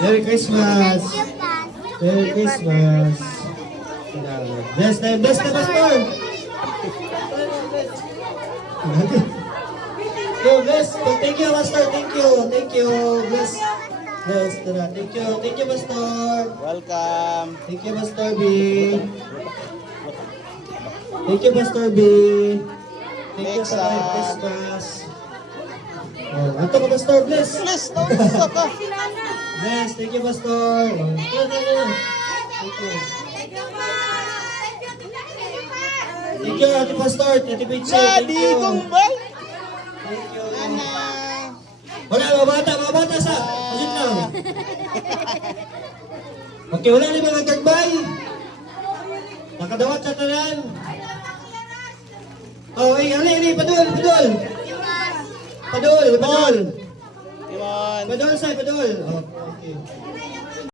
Merry Christmas. Merry Christmas. Bless na pastor. Yo, bless. Thank you, pastor. Thank you. Bless. Thank you, pastor. Welcome. Thank you, Pastor B. Thank you, Pastor B. Thank you sa Merry Christmas. Oh, ato ka, Pastor. Bless. Bless, tawag ka. Bless. Thank you, Pastor. Oh, thank you. Thank you, Ate Pastor. Ate Piche. Thank you. Kumbay. Thank you. Ana. Wala, mga bata sa. Masin lang. Okay, wala ni mga gagbay. Nakadawat sa tanan. Oh, ali, padul. Imon. Padul, say, padul. Oh, okay.